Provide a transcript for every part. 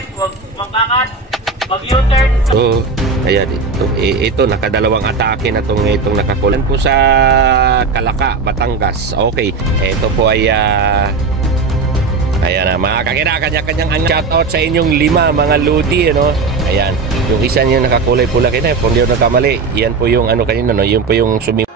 magdidikit, huwag mangkakat, mag-U-turn. So, ayan, ito nakadalawang atake na itong nakakulan po sa Calaca, Batangas. Okay, ito po ay ayan na mga kakina, kanya-kanyang shoutout sa inyong 5 mga lodi, ano? Ayan, yung isa niyo nakakulay pula kita, kung di ako nagkamali, yan po yung ano kanina, no? Yun po yung sumi.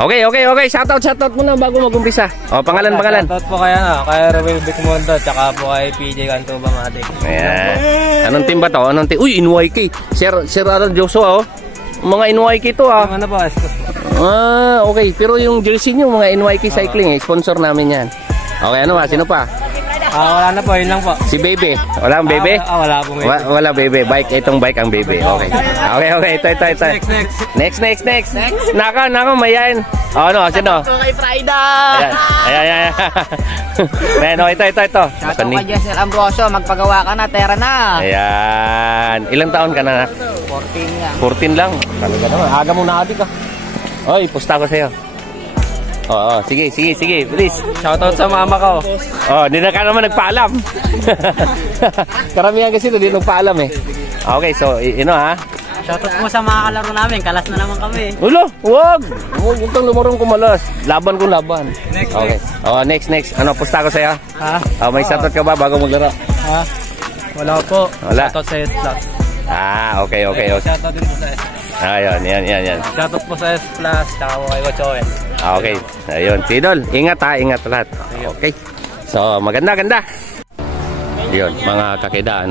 Okay. Shoutout muna bago mag-umpisa. Oh, pangalan. Shoutout po kay Rebel Bicmondo, tsaka po kay PJ Cantuba Matic. Ayan. Anong team ba to? Uy, NYK. Sir Aaron Joshua, oh. Mga NYK to, ah. Ano po? Okay. Pero yung jersey nyo, mga NYK Cycling, sponsor namin yan. Okay, ano ba? Sino pa? Wala na po, yun lang po. Si Bebe. Wala ang Bebe? Wala po. Wala Bebe. Itong bike ang Bebe. Okay. Ito. Next. Naka, mayan. Ano, sino? Kay Frida. Ayan. Ayan, ito. Shoutout kay Jessel Ambrosio, magpagawa ka na, tera na. Ayan. Ilang taon ka na? 14 lang. 14 lang. Talaga naman. Aga mo na ka. Oy, pusta ko sa'yo. Oo, sige, please. Shoutout sa mama ko. Hindi na ka naman nagpaalam. Karamihan kasi hindi nagpaalam eh. Okay, so, Shoutout po sa mga kalaro namin, kalas na naman kami. Ulo, wag kang lumurong kumalas. Laban. Next. Ano, pusta ko sa'yo? May shoutout ka ba bago maglaro? Wala po. Wala. Shoutout sa S-Plus. Okay. Shoutout din po sa S. Yan. Shoutout po sa S-Plus, tsaka po kay Wachoen. Okay, ayun. Sidol, ingat lahat. Okay. So, maganda. Yun, mga kakida,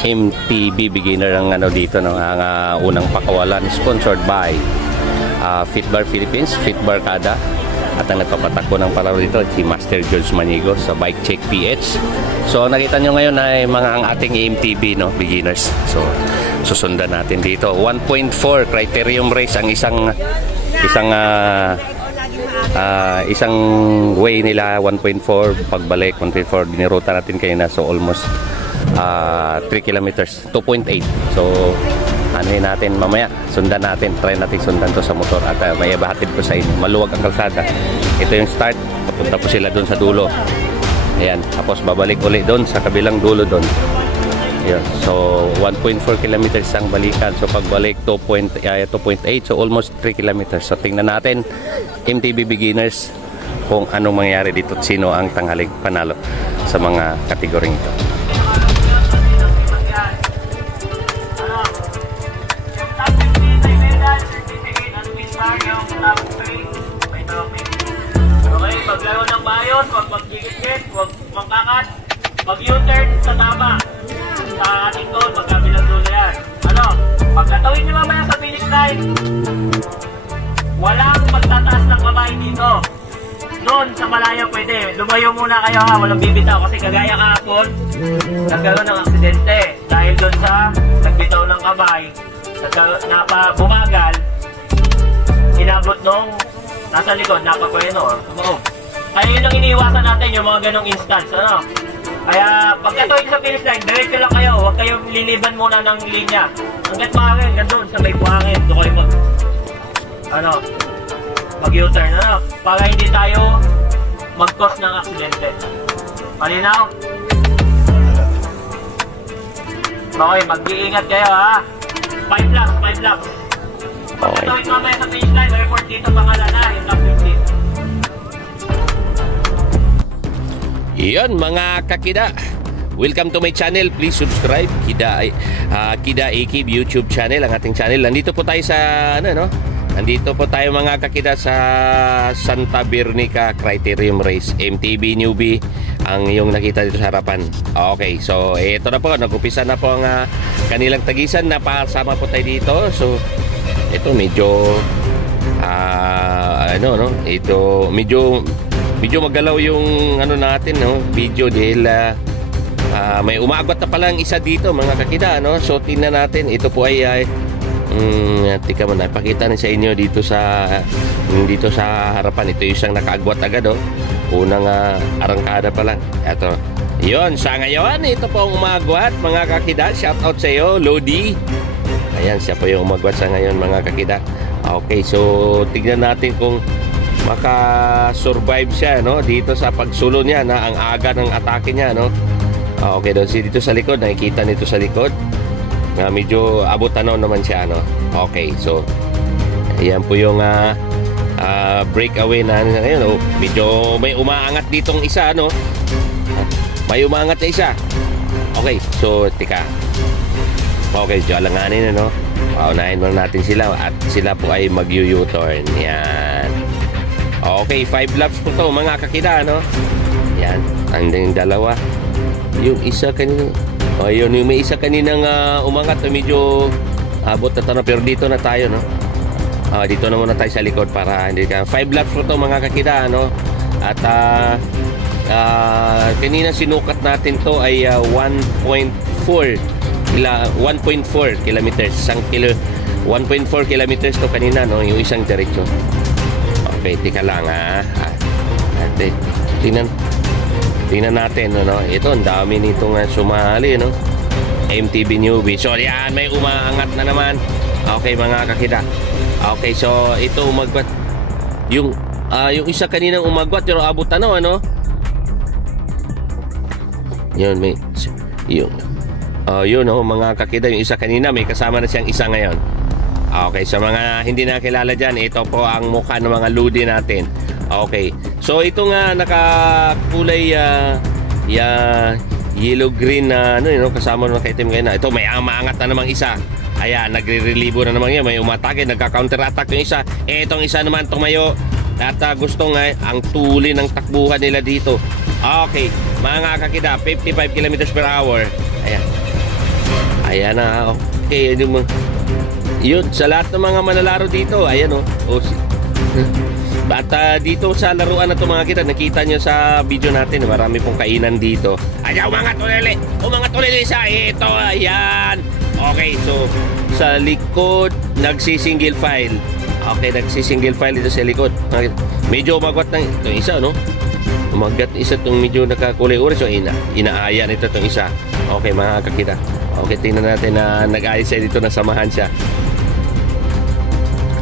MTB beginner ang dito, ang unang pakawalan, sponsored by Fitbar Philippines, Fitbar Kada. At ang nagpapatakbo ng palaro dito, si Master George Manigo sa Bike Check PH. So, nakita nyo ngayon ay ang ating MTB, beginners. So, susundan natin dito. 1.4 criterium race ang isang way nila. 1.4 pagbalik, 1.4 diniruta natin kayo na, so almost 3 kilometers, 2.8. So natin mamaya, sundan natin, try natin sundan to sa motor at may ibahatid ko sa inyo. Maluwag ang kalsada. Ito yung start, papunta po sila doon sa dulo. Ayan, tapos babalik ulit doon sa kabilang dulo doon. Ayan, so 1.4 kilometers ang balikan. So pagbalik 2.8, so almost 3 kilometers. So tingnan natin MTB beginners kung anong mangyayari dito at sino ang tanghaling panalo sa mga kategoring ito. Okay, maglaro ng bayon, huwag magdikit, huwag mangkakat, mag-U-turn sa tama. Sa ating goal, magkabilang dulo yan. Pagkatawin nyo mamaya sa finish line, walang magtataas ng kamay dito. Noon, sa malayo pwede. Lumayo muna kayo walang bibitaw. Kasi kagaya kahapon, nagkaroon ng aksidente. Dahil doon sa nagbitaw ng kamay, bumagal, inabot nung nasa likod, napakweno. Kaya yun ang iniiwasan natin, yung mga ganong instance. Kaya pagkatuwid sa finish line, diretso lang kayo. Huwag kayong liliban muna ng linya. Hanggat maaari, hanggang doon sa may buhangin. Doon kayo mag-U-turn, para hindi tayo mag-cause ng aksidente. Malinaw? Okay, mag-iingat kayo 5 laps. Pagkatuwid mamaya sa finish line, report dito pangalan yung top 15. Iyon mga kakida, welcome to my channel. Please subscribe Kida Akib YouTube channel, ang ating channel. Nandito po tayo sa nandito po tayo mga kakida sa Santa Bernica Criterium Race MTB Newbie. ang yung nakita dito sa harapan. Okay, so ito na po, nag-upisa na po ang kanilang tagisan. Napasama po tayo dito. So ito medyo ito medyo magalaw yung ano natin, no, video dahil may umagot na palang isa dito mga kakida, no. So tingnan natin, ito po ay tika mo na, ipakita na sa inyo dito sa harapan. Ito yung isang nakaagwat agad, oh. Unang arangkada pa lang. Ito. Yun, sa ngayon, ito po ang umagwat, mga kakida. Shout out sa iyo, Lodi. Ayan, siya po yung umagwat sa ngayon, mga kakida. Okay, so tignan natin kung maka-survive siya, no, dito sa pagsulo niya, na ang aga ng atake niya, no. Okay, doon dito sa likod, nakikita nito sa likod. Medyo abot-tanaw naman siya, no. Okay, so ayan po yung breakaway na ngayon, oh. Medyo may umaangat ditong isa, no. May umaangat na isa. Okay, so tika. Okay, so alanganin na, no. Paunahin muna natin sila at sila po ay mag-U-turn. Yan. Okay, 5 laps po to, mga kakida, no. Yan, ang dalawa. Yung isa kanina, ayun, yung may isa kaninang umangat, medyo abot na tanong, pero dito na tayo, no. Dito na muna tayo sa likod para hindi ka. 5 laps po to, mga kakida, no. At kanina sinukat natin to ay 1.4 kilometers, 1.4 kilometers to kanina, no, yung isang diretso. Okay, tika lang, ate, tingnan natin, no. Ito, ang dami nitong sumali, no. MTB newbie. So yan, may umaangat na naman. Okay, mga kakida. Okay, so ito umagwat. Yung isa kaninang umagwat, pero abot ano. Yun, may yun, oh, mga kakida, yung isa kanina, may kasama na siyang isa ngayon. Okay, sa mga hindi nakilala dyan, ito po ang mukha ng mga ludi natin. Okay, so ito nga nakakulay yellow-green na kasama ng kaitim ngayon na. Ito, may maangat na namang isa. Ayan, nagre-relibo na naman yun. May umatake, nagka-counter-attack yung isa. Itong isa naman tumayo at gusto nga ang tuli ng takbuhan nila dito. Okay, mga kakida, 55 kilometers per hour. Ayan na, okay. Yun, sa lahat ng mga manlalaro dito, ayan, oh. At dito sa laruan na ito, mga kita, nakita nyo sa video natin, marami pong kainan dito. Ayan, umangat ulit isa. Ito, ayan. Okay, so sa likod, nagsi-single file. Okay, nagsi-single file dito sa likod. Medyo umagwat ng itong isa, no? Umagat isa itong medyo nakakulay-uri. So, inaaya nito itong isa. Okay, mga kakita. Okay, tingnan natin na nag-ayos siya dito, nasamahan siya.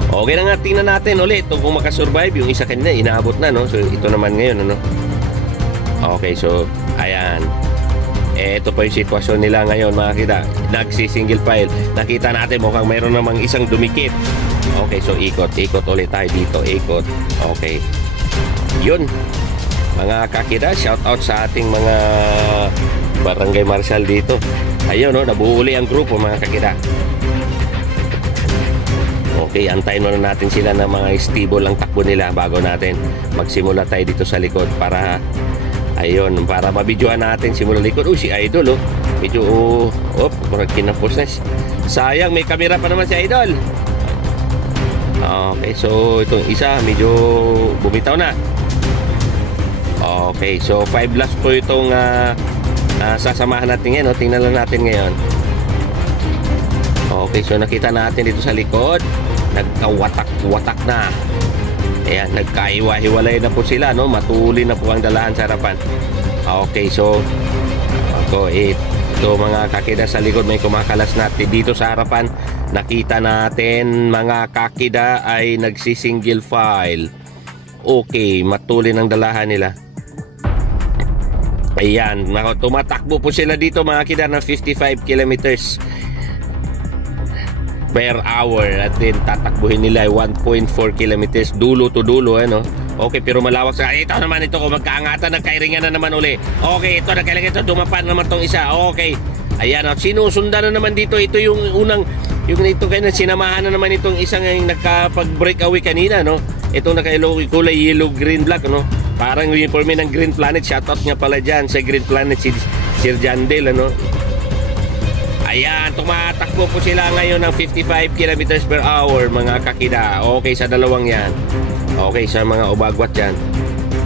Okay na nga, tingnan natin ulit kung makasurvive. Yung isa kanina, inaabot na, no? So, ito naman ngayon, ano? Okay, so, ayan. Ito po yung sitwasyon nila ngayon, mga kita. Nagsi-single file. Nakita natin mukhang mayroon namang isang dumikit. Okay, so ikot ulit tayo dito. Ikot. Okay. Yun. Mga kakita, shout out sa ating mga barangay marshal dito. Ayun, no, nabuhuli ang grupo, mga kakita. Okay, antayin muna natin sila na mga stable ang takbo nila bago natin magsimula tayo dito sa likod para ayun, para mabidyoan natin simula likod. Si Idol, oh. Medyo, parang kinapos na. Sayang, may camera pa naman si Idol. Okay, so itong isa, medyo bumitaw na. Okay, so 5 laps po itong sasamahan natin ngayon. Tingnan lang natin ngayon. Okay, so nakita natin dito sa likod, nagkawatak-watak na. Ayan, nagkaiwa-hiwalay na po sila, no? Matuli na po ang dalahan sa harapan. Okay, so ito mga kakida sa likod, may kumakalas natin dito sa harapan. Nakita natin mga kakida ay nagsi-single file. Okay, matuli ng dalahan nila. Ayan, tumatakbo po sila dito, mga kakida, ng 55 kilometers per hour. At then tatakbuhin nila ay 1.4 kilometers dulo to dulo, ano. Okay, pero malawak sa ito naman, ito kung magkaangatan, nagkairingan na naman uli. Okay, ito nagkairingan, ito dumapan naman tong isa. Okay, ayan, sinusundan na naman dito. Ito yung unang, yung ito kaya sinamahan na naman itong isang yung nagkapag-breakaway kanina, no. Itong nakakulay yellow, green, black, no. Parang uniforme ng Green Planet. Shoutout nga pala dyan sa Green Planet si Sir Jandel, ano? Ayan, tumatakbo po sila ngayon ng 55 kilometers per hour, mga kakida. Okay, sa dalawang yan. Okay, sa mga ubagwat yan.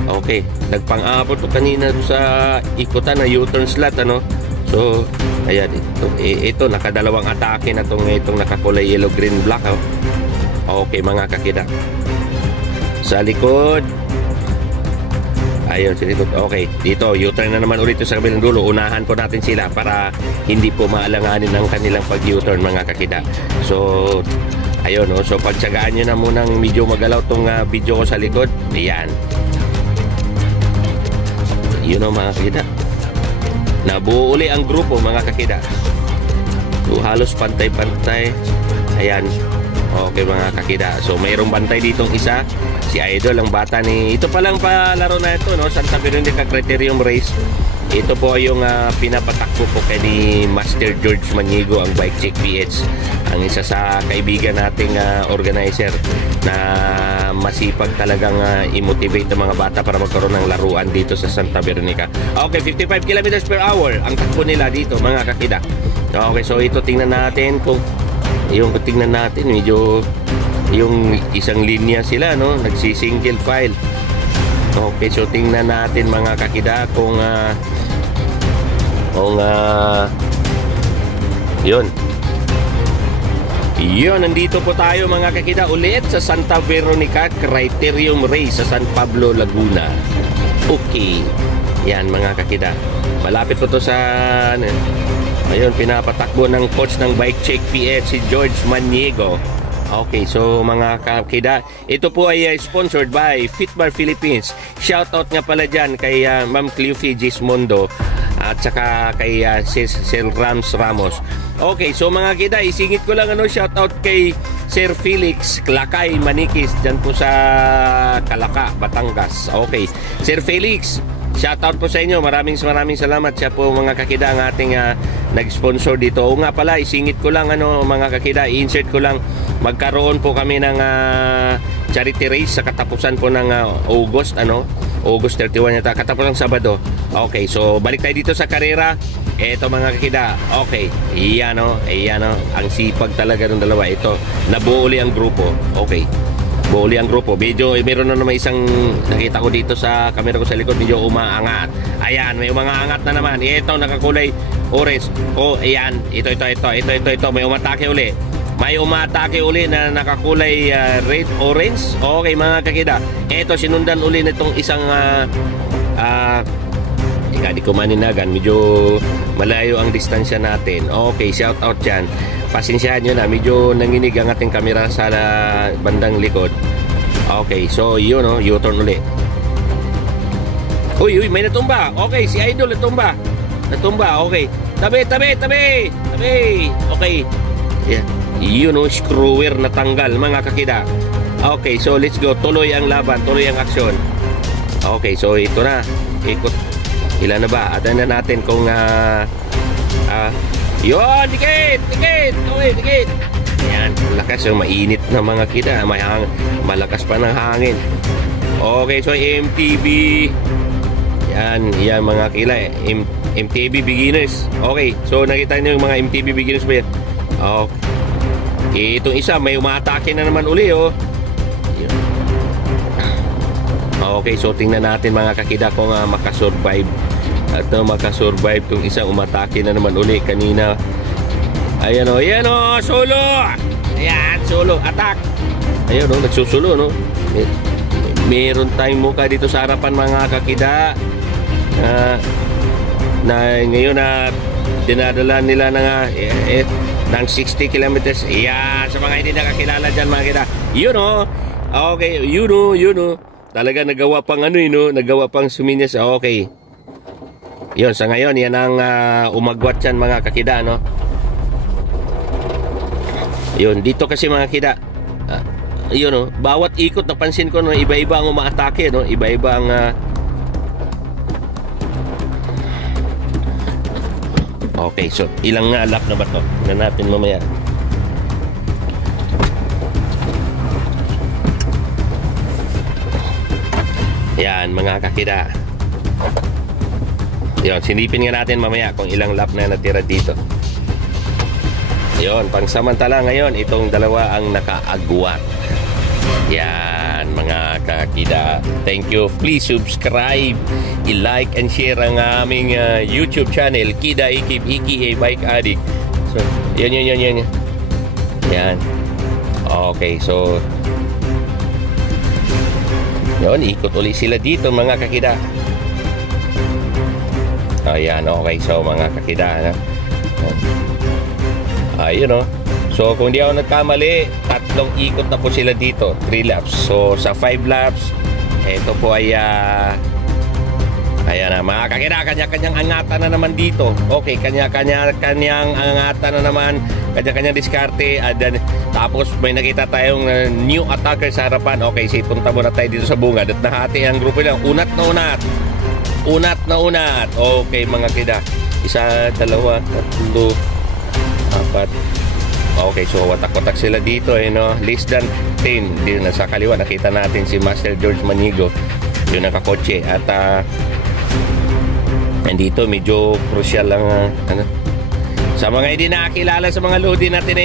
Okay, nagpang-abot po kanina sa ikutan na U-turn slot, ano? So, ayan, ito nakadalawang atake na itong nakakulay yellow, green, black, oh. Okay, mga kakida. Sa likod. Ayun, sa likod. Okay, dito, U-turn na naman ulit sa kabilang dulo. Unahan po natin sila para hindi po maalanganin ng kanilang pag-U-turn, mga kakida. So, ayun, oh. So, pagtsagaan nyo na munang medyo magalaw itong video ko sa likod. Ayan. Yun, oh, mga kakida. Nabuo uli ang grupo, mga kakida. So, halos pantay-pantay. Ayan. Okay, mga kakida. So, mayroong bantay ditong isa. Si Idol, ang bata ni... Ito palang palaro na ito, no? Santa Veronica Criterium Race. Ito po yung pinapatakbo po kay ni Master George Manigo, ang Bike Check PH. Ang isa sa kaibigan nating organizer na masipag talagang i-motivate ng mga bata para magkaroon ng laruan dito sa Santa Veronica. Okay, 55 kilometers per hour ang takbo nila dito, mga kakida. Okay, so ito tingnan natin kung medyo yung isang linya sila, no, nagsi-single file. Okay, so tingnan natin, mga kakida, kung yun, nandito po tayo, mga kakida, ulit sa Santa Veronica Criterium Race sa San Pablo, Laguna. Okay, yan, mga kakida, malapit po to sa ayun, pinapatakbo ng coach ng Bike Check PH, si George Maniego. Okay, so mga kakida, ito po ay sponsored by Fitbar Philippines. Shoutout nga pala dyan kay Ma'am Cleofie Gismondo at saka kay Sir Rams Ramos. Okay, so mga kakida, isingit ko lang shoutout kay Sir Felix Lakay Manikis dyan po sa Calaca, Batangas. Okay, Sir Felix, shoutout po sa inyo. Maraming salamat. Siya po, mga kakida, ang ating nag-sponsor dito. O nga pala, isingit ko lang, mga kakida, i-insert ko lang, magkaroon po kami ng charity race sa katapusan po ng August, August 31 yata, katapusan Sabado. Okay, so balik tayo dito sa karera. Eto, mga kakida, okay, iyan ang sipag talaga ng dalawa. Ito, nabuo uli ang grupo. Okay, buuli ang grupo. Medyo, meron na naman isang nakita ko dito sa camera ko sa likod, medyo umaangat. Ayan, may umaangat na naman. Ito, nakakulay orange. Oh, ayan, ito, may umatake uli. May umatake uli na nakakulay red, orange. Okay, mga kakida, ito, sinundan uli nitong isang di ko maninagan, medyo malayo ang distansya natin. Okay, shout out dyan. Pasensyahan nyo na, medyo nanginig ang ating kamera sa bandang likod. Okay, so yun, U-turn uli. Uy, may natumba. Okay, si Idol natumba. Okay, tabi. Okay, yeah. Yun, screwer na tanggal, mga kakida. Okay, so let's go. Tuloy ang laban, tuloy ang aksyon. Okay, so ito na, ikot. Ilan na ba? Atan na natin kung yun, dikit. Okay, dikit. Ayan, lakas yung mainit na, mga kita. Malakas pa ng hangin. Okay, so MTB. Yan mga kila. MTB beginners. Okay, so nakita nyo yung mga MTB beginners ba yan? Okay, itong isa may umatake na naman uli, Okay, so tingnan natin, mga kakida, kung makasurvive itong isang umatake na naman uli kanina. Ayan solo. Ayan, solo attack. Ayan, nagsusulo, meron tayong mukha dito sa harapan, mga kakida, na ngayon dinadala nila ng 60 kilometers. Ayan, sa mga hindi nakakilala dyan, mga kakida, okay, talaga nagawa pang nagawa pang suminyas. Okay, yun, sa ngayon, yan ang umagwat yan, mga kakida, yun, dito kasi, mga kakida, bawat ikot, napansin ko, iba-iba ang umaatake, iba-iba ang okay, so ilang lap na ba to? Tingnan natin mamaya. Yan, mga kakida. Yun, silipin nga natin mamaya kung ilang lap na natira dito. Yun, pangsamantala ngayon, itong dalawa ang nakaagwat. Yan, mga kakida. Thank you. Please subscribe, i-like and share ang aming YouTube channel, Kida Ikip Iki Bike Addict. So, yun. Yan. Okay, so yun, ikot ulit sila dito, mga kakida. Ayan, okay. So, mga kakida, ayun, oh. So, kung di ako nagkamali, 3 ikot na po sila dito. 3 laps. So, sa 5 laps, ito po ay ayan na, mga kakida, kanya-kanyang angatan na naman dito. Okay, kanya-kanyang angatan na naman, kanya-kanyang diskarte. Tapos may nakita tayong new attacker sa harapan. Okay, punta muna tayo dito sa bungad at nahati ang grupo lang. Unat na unat. Okay, mga kida. 1, 2, 3, 4. Okay, so watak-watak sila dito, no? Less than 10. Dito na sa kaliwa, nakita natin si Master George Manigo, yung nakakotse. At dito medyo crucial lang sa mga hindi nakakilala sa mga lodi natin na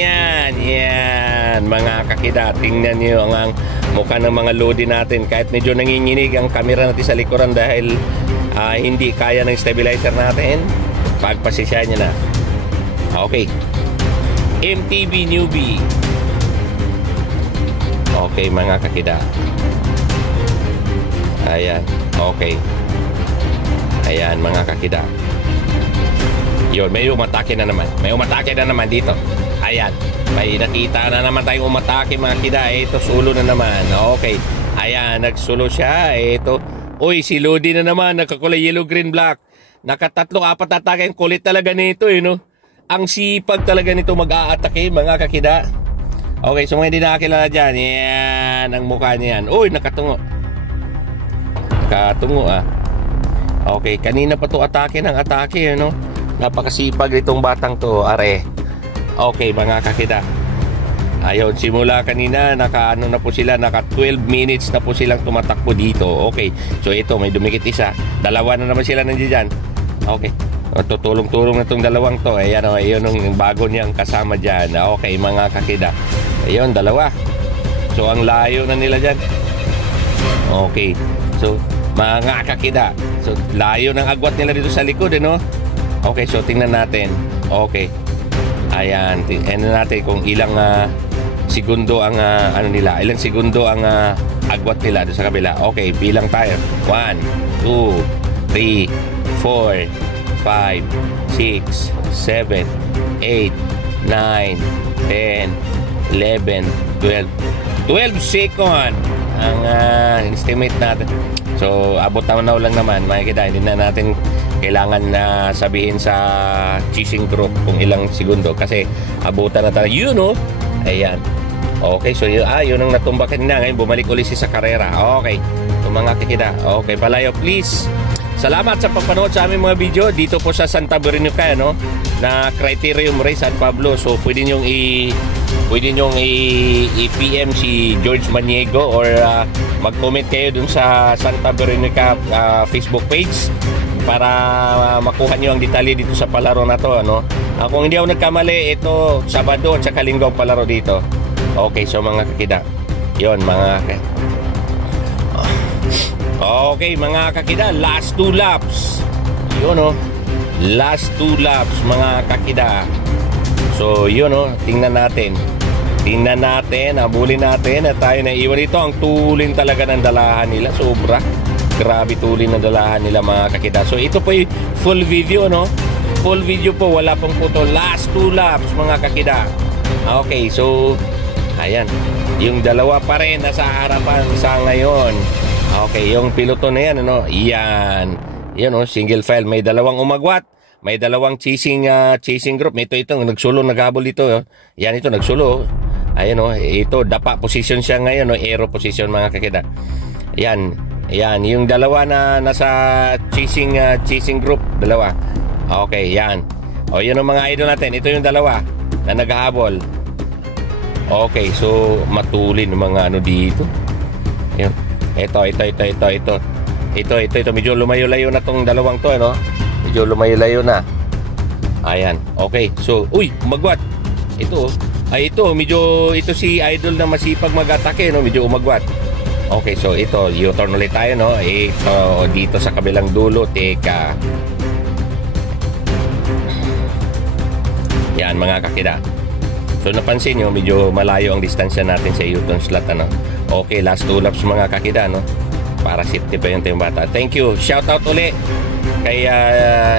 yan, mga kakida, tingnan nyo ang mukha ng mga lodi natin. Kahit medyo nanginginig ang camera natin sa likuran dahil hindi kaya ng stabilizer natin, pagpasisya nyo na. Okay, MTB newbie. Okay, mga kakida. Ayan, okay. Ayan, mga kakida. Yun, may umatake na naman. Dito. Ayan, may nakita na naman tayong umatake, mga kida. Ito, sulo na naman. Okay, ayan, nagsulo siya. Ito, uy, si Lodi na naman, nakakulay yellow, green, black. 3, 4 atake. Ang kulit talaga nito, no? Ang sipag talaga nito mag-a-atake, mga kakida. Okay, so mga hindi nakakilala dyan, yan, ang mukha niya yan. Uy, nakatungo, okay, kanina pa to atake, no? Napakasipag itong batang to, are. Okay, mga kakida. Ayun, simula kanina, naka 12 minutes na po silang tumatakbo dito. Okay, so ito, may dumikit isa. 2 na naman sila nandiyan. Okay, tutulong-tulong na itong dalawang to. Ayan, ayun yung bago niyang kasama dyan. Okay, mga kakida. Ayun, 2. So, ang layo na nila dyan. Okay, so mga kakida, so layo ng agwat nila dito sa likod, no? Okay, so tingnan natin. Okay, ayan, tingnan natin kung ilang segundo ang ilang segundo ang agwat nila doon sa kabila. Okay, bilang tayo. 1, 2, 3, 4, 5, 6, 7, 8, 9, 10, 11, 12 second ang estimate natin. So, abot na lang naman, makikita, hindi na natin kailangan na sabihin sa chasing group kung ilang segundo kasi abutan na tayo, ayan. Okay, so yun ang natumba kanina. Ngayon, bumalik ulit siya sa karera. Okay, so mga kakida, okay, palayo, please. Salamat sa pagpanood sa aming mga video dito po sa Santa Bernica, na Criterium Race San Pablo. So, pwede nyong i-PM si George Maniego or mag-comment kayo dun sa Santa Bernica Facebook page para makuha nyo ang detalye dito sa palaro na to, kung hindi ako nagkamali, ito Sabado at saka Linggo ang palaro dito. Okay, so mga kakida, yun, okay, mga kakida, last 2 laps. Yun, last 2 laps, mga kakida. So, yun, tingnan natin, abulin natin at tayo na iwan dito. Ang tulin talaga ng dalahan nila, sobra. Grabe tulin ng dalahan nila, mga kakida. So, ito po yung full video, full video po, wala pong photo. Last 2 laps, mga kakida. Okay, so ayan, yung dalawa pa rin nasa harapan sa ngayon. Okay, yung piloto na yan, yan, single file. May 2 umagwat, may 2 chasing group. Ito nagsulo, naghabol dito. Yan, ito nagsulo. Ayan, ito dapa position siya ngayon, aero position, mga kakida. Yan, yung 2 na nasa chasing group, 2. Okay, yan. O, yun ang mga idol natin. Ito yung 2 na naghahabol. Okay, so matulin ng mga dito. Yun. Ito. Ito. Medyo lumayo-layo na tong dalawang to, ano? Medyo lumayo-layo na. Ayan. Okay. So, uy, umagwat. Ito. Ay, ito. Medyo, ito si Idol na masipag mag-atake, no? Medyo umagwat. Okay, so ito. U-turn ulit tayo, no? Ito, dito sa kabilang dulo. Teka. Yan, mga kakida. So, napansin nyo, medyo malayo ang distansya natin sa U-turn slot, ano? Okay, last 2 laps, mga kakida, no? Para safety pa yung tayong bata. Thank you. Shout out ulit kay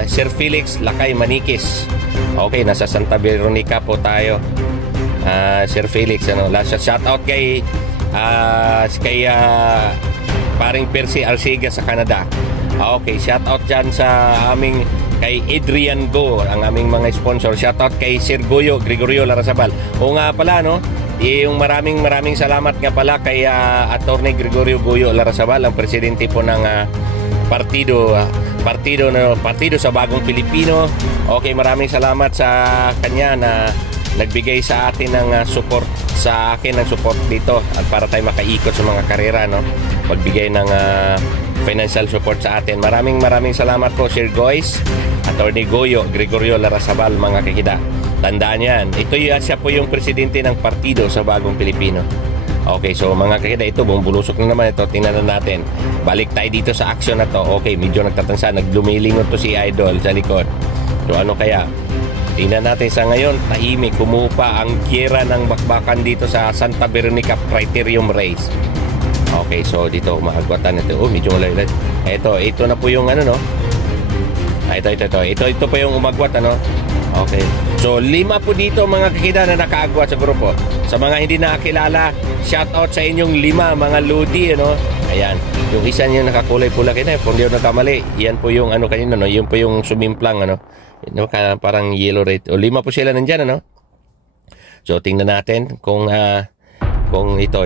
Sir Felix Lakay Manikis. Okay, nasa Santa Veronica po tayo. Sir Felix, ano, last shout out kay paring Percy Arcega sa Canada. Okay, shout out dyan sa aming kay Adrian Go, ang aming mga sponsor. Shout out kay Sir Gregorio Larrazabal. O nga pala, no, yung maraming salamat nga pala kay Attorney Gregorio Goyo Larrazabal, ang presidente po ng partido sa Bagong Pilipino. Okay, maraming salamat sa kanya na nagbigay sa atin ng support sa akin, ng support dito at para tayo makaikot sa mga karera, no? Magbigay ng financial support sa atin. Maraming salamat po, Sir Goyce, Attorney Goyo Gregorio Larrazabal, mga kakida. Tandaan yan, siya po yung presidente ng partido sa Bagong Pilipino. Okay, so mga kakida, ito bumubulusok na naman ito. Tingnan na natin. Balik tayo dito sa action na to. Okay, medyo nagtatansa, naglumilingot to si Idol sa likod. So ano kaya? Tingnan natin sa ngayon, tahimik, kumupa ang gyera ng bakbakan dito sa Santa Veronica Criterium Race. Okay, so dito maagwatan ito. Oh, medyo malay. Ito na po yung ano, no? Ito po yung umagwat, ano? Okay. So 5 po dito, mga kakida, na nakaagwat sa grupo. Sa mga hindi nakakilala, shout out sa inyong 5 mga lodi, ano? Ayan. Yung isa niyo nakakulay pula kina, kung di ako nagkamali, yan po yung ano kanina, no? Yun po yung sumimplang, ano? Parang yellow red. O 5 po sila nandyan, ano? So tingnan natin kung ito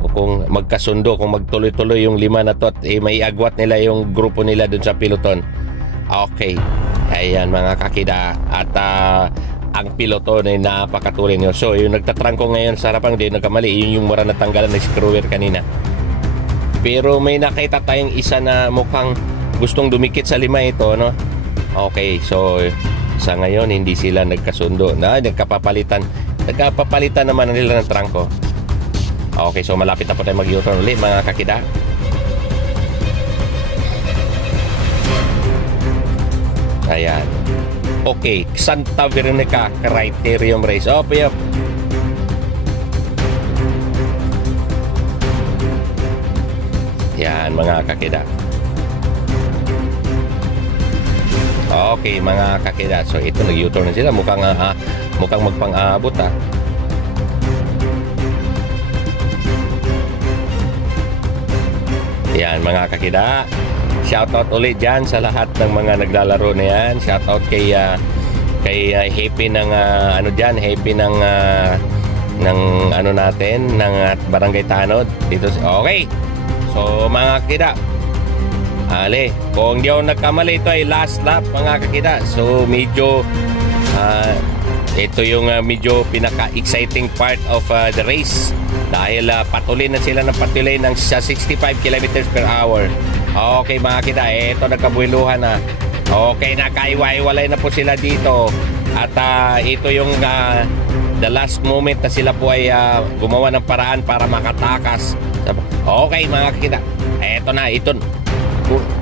o kung magkasundo, kung magtuloy-tuloy yung 5 na to at may agwat nila yung grupo nila dun sa piloton. Okay. Ayan, mga kakida. At ang piloton ay napakatuloy nyo. So yung nagtatrangko ngayon sa harapan, di nagkamali, yun yung mura natanggalan ng screwer kanina. Pero may nakita tayong isa na mukhang gustong dumikit sa 5 ito, no? Okay, so sa ngayon hindi sila nagkasundo. Nagkapapalitan naman nila ng trangko. Okay, so malapit na po tayo mag-U-turn ulit, mga kakida. Ayan. Okay, Santa Veronica Criterium Race. Oh, yep. Yan, mga kakida. Okay, mga kakida. So ito, nag-U-turn na sila. Mukhang magpang-abot, ha. Yan, mga kakida. Shoutout ulit dyan sa lahat ng mga naglalaro na yan. Shoutout kay Happy ng Happy ng ano natin, ng Barangay Tanod dito. Okay. So mga kakida, kung di ako nagkamali, ito ay last lap, mga kakida. So medyo ito yung medyo pinaka-exciting part of the race dahil patuloy na sila ng 65 km per hour. Okay, mga kita, ito nagkabuiluhan na. Okay, nakaiwa-iwalay na po sila dito. At ito yung the last moment na sila po ay gumawa ng paraan para makatakas. Okay, mga kakita, ito na, ito.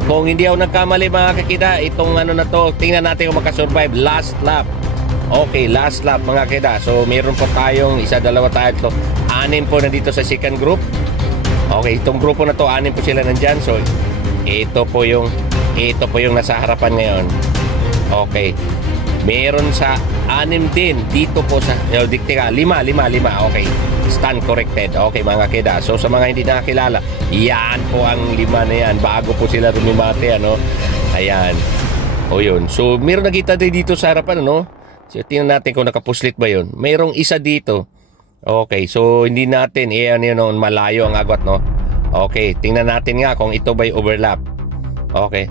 Kung hindi ako nagkamali, mga kakita, itong ano na to, tingnan natin kung makasurvive. Last lap. Okay, last lap, mga kakita. So meron po tayong 1, 2, 3, 6 po na dito sa second group. Okay, itong grupo na to, 6 po sila nandyan. So ito po yung nasa harapan ngayon. Okay. Meron sa 6 din dito po sa 5. Okay. Stand corrected. Okay, mga kida. So sa mga hindi nakakilala, yan po ang 5 na yan. Bago po sila rumimate, ano. Ayan. O yun. So meron nakita din dito sa harapan, ano. So tingnan natin kung nakapuslit ba yun. Mayroong isa dito. Okay. So hindi natin malayo ang agwat, no. Okay, tingnan natin nga kung ito ba'y overlap. Okay.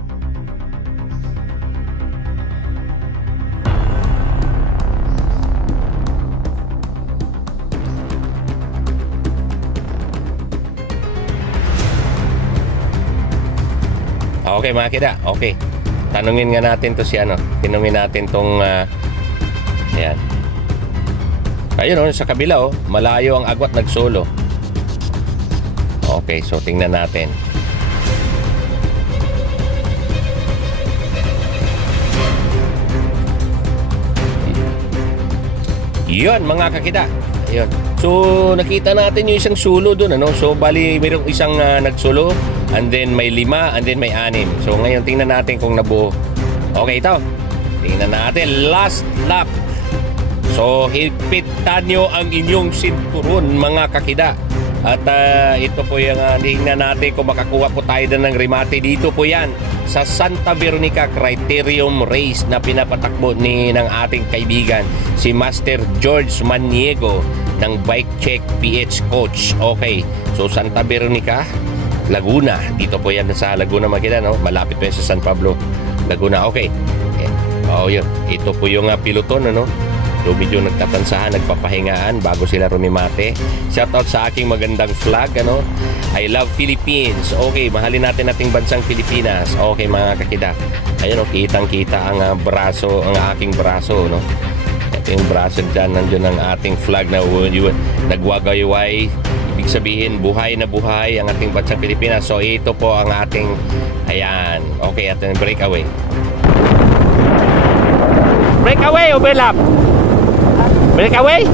Okay mga kida, okay. Tanungin nga natin to si ano. Tinungin natin tong ayan. Ayun sa kabila malayo ang agwat nagsolo. Okay, so tingnan natin. Yun mga kakida. Ayun. So nakita natin yung isang sulo doon So bali mayroong isang nagsulo, and then may 5, and then may 6. So ngayon tingnan natin kung nabuo. Okay, ito. Tingnan natin last lap. So higpitan nyo ang inyong sinturon mga kakida. At ito po yung tingnan natin kung makakuha po tayo ng remate. Dito po yan sa Santa Veronica Criterium Race na pinapatakbo ng ating kaibigan si Master George Maniego ng Bike Check PH Coach. Okay, so Santa Veronica, Laguna. Dito po yan sa Laguna Magida, malapit po yan sa San Pablo, Laguna. Okay, yun. Ito po yung piloton, So medyo nagtatansahan, nagpapahingaan bago sila rumimate. Shoutout sa aking magandang flag, I love Philippines. Okay, mahalin natin ating bansang Pilipinas. Okay mga kakida. Ayun kitang-kita ang braso, ang aking braso, Ito yung braso dyan, nandiyan ang ating flag na nagwagayway. Ibig sabihin, buhay na buhay ang ating bansang Pilipinas. So ito po ang ating, ayan. Okay, ating breakaway. Breakaway o belap? Breakaway?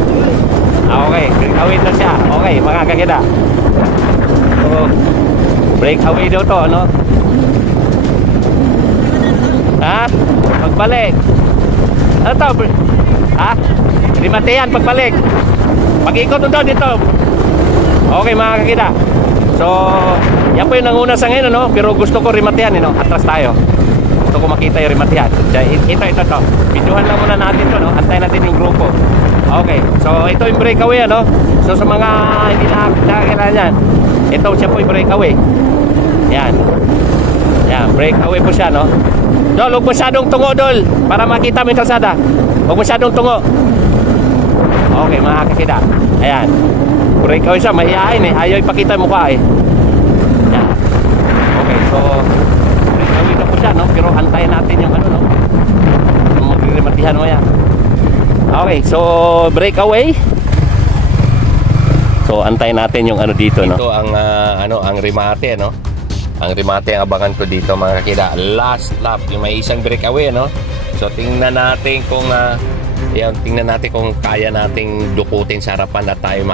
Okay, breakaway na siya. Okay, mga kakida. So, breakaway daw to, Ha? Pagbalik. Ano to? Ha? Rimate yan, pagbalik. Pag-ikot doon dito. Okay, mga kakida. So, yan po yung nanguna sa ngayon, Pero gusto ko rimate yan, Atras tayo. Gusto ko makita yung rimate yan. Ito to. Videohan lang muna natin to, Antayin natin yung grupo. Okay, so ito yung breakaway, So sa mga hindi nakakilala yan, ito siya po yung breakaway. Yan. Yan, breakaway po siya, Dol, huwag masyadong tungo, Dol, para makita mo yung kalsada. Huwag masyadong tungo. Okay, mga kakida. Ayan. Breakaway siya, mahihain Ayaw ipakita yung mukha Yan. Okay, so breakaway na po siya, Pero antayin natin yung magrimatihan mo yan. Okay, so breakaway. So antayin natin yung dito, Ito ang ang remate, Ang remate ang abangan ko dito mga kakida. Last lap, yung may isang breakaway, So tingnan natin kung tingnan natin kung kaya nating dukutin sa harapan at tayo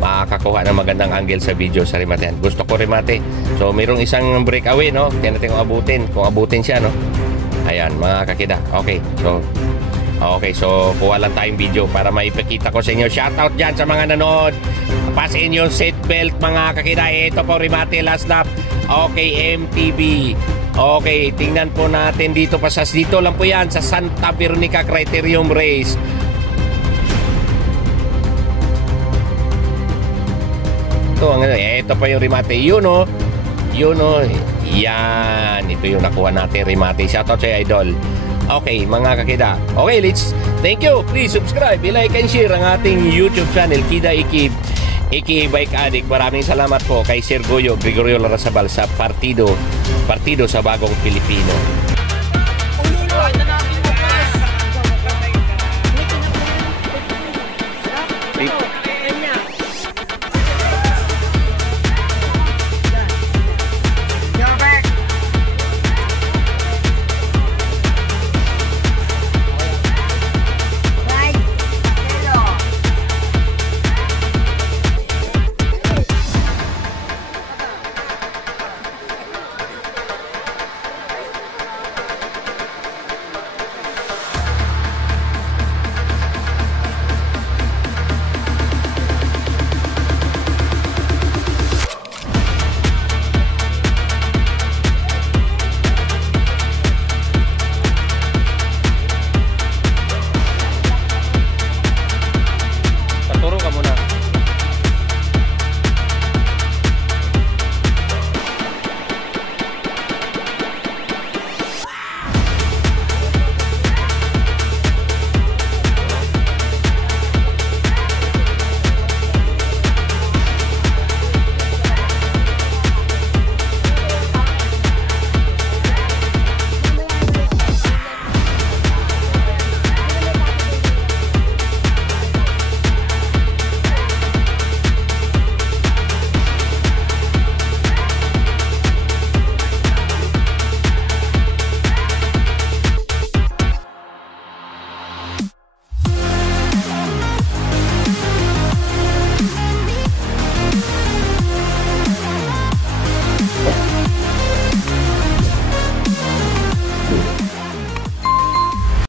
makakakuha ng magandang angle sa video sa remate. Gusto ko remate. So mayroong isang breakaway, Kaya natin kung abutin siya, Ayan, mga kakida. Okay, so kuha lang tayong video para maipakita ko sa inyo. Shoutout dyan sa mga nanood. Pasin yung seatbelt mga kakida. Ito po remate last lap. Okay, MTB. Okay, tingnan po natin dito dito lang po yan sa Santa Veronica Criterium Race. Ito pa yung remate. Yun. Yan. Ito yung nakuha natin remate. Shoutout sa idol. Okay, mga kakida. Okay, thank you. Please subscribe, like and share ang ating YouTube channel, Kida Ikib, aka Bike Addict. Maraming salamat po kay Sir Goyo Gregorio Larrazabal sa Partido sa Bagong Pilipino.